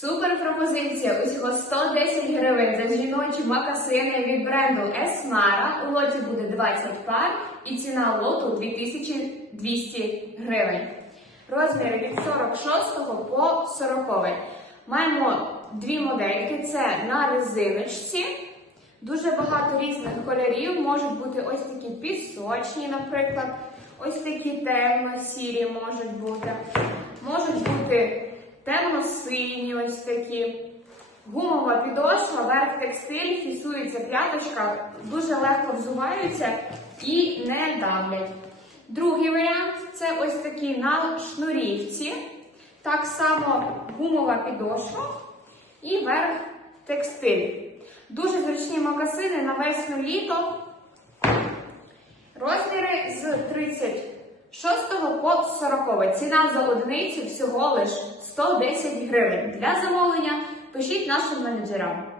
Супер пропозиція! Усього 110 гривень за жіночі макасини від бренду Esmara. У лоті буде 20 пар і ціна лоту 2200 гривень. Розміри від 46 по 40. Маємо дві модельки: це на резиночці. Дуже багато різних кольорів. Можуть бути ось такі пісочні, наприклад, ось такі темно-сірі можуть бути. Темно-сині, ось такі. Гумова підошва, верх текстиль, фісується п'яточка, дуже легко взуваються і не давлять. Другий варіант це ось такі на шнурівці. Так само гумова підошва і верх текстиль. Дуже зручні макасини на весну літо. Розміри з 36 по 40. Ціна за одиницю всього лиш 110 гривень. Для замовлення пишіть нашим менеджерам.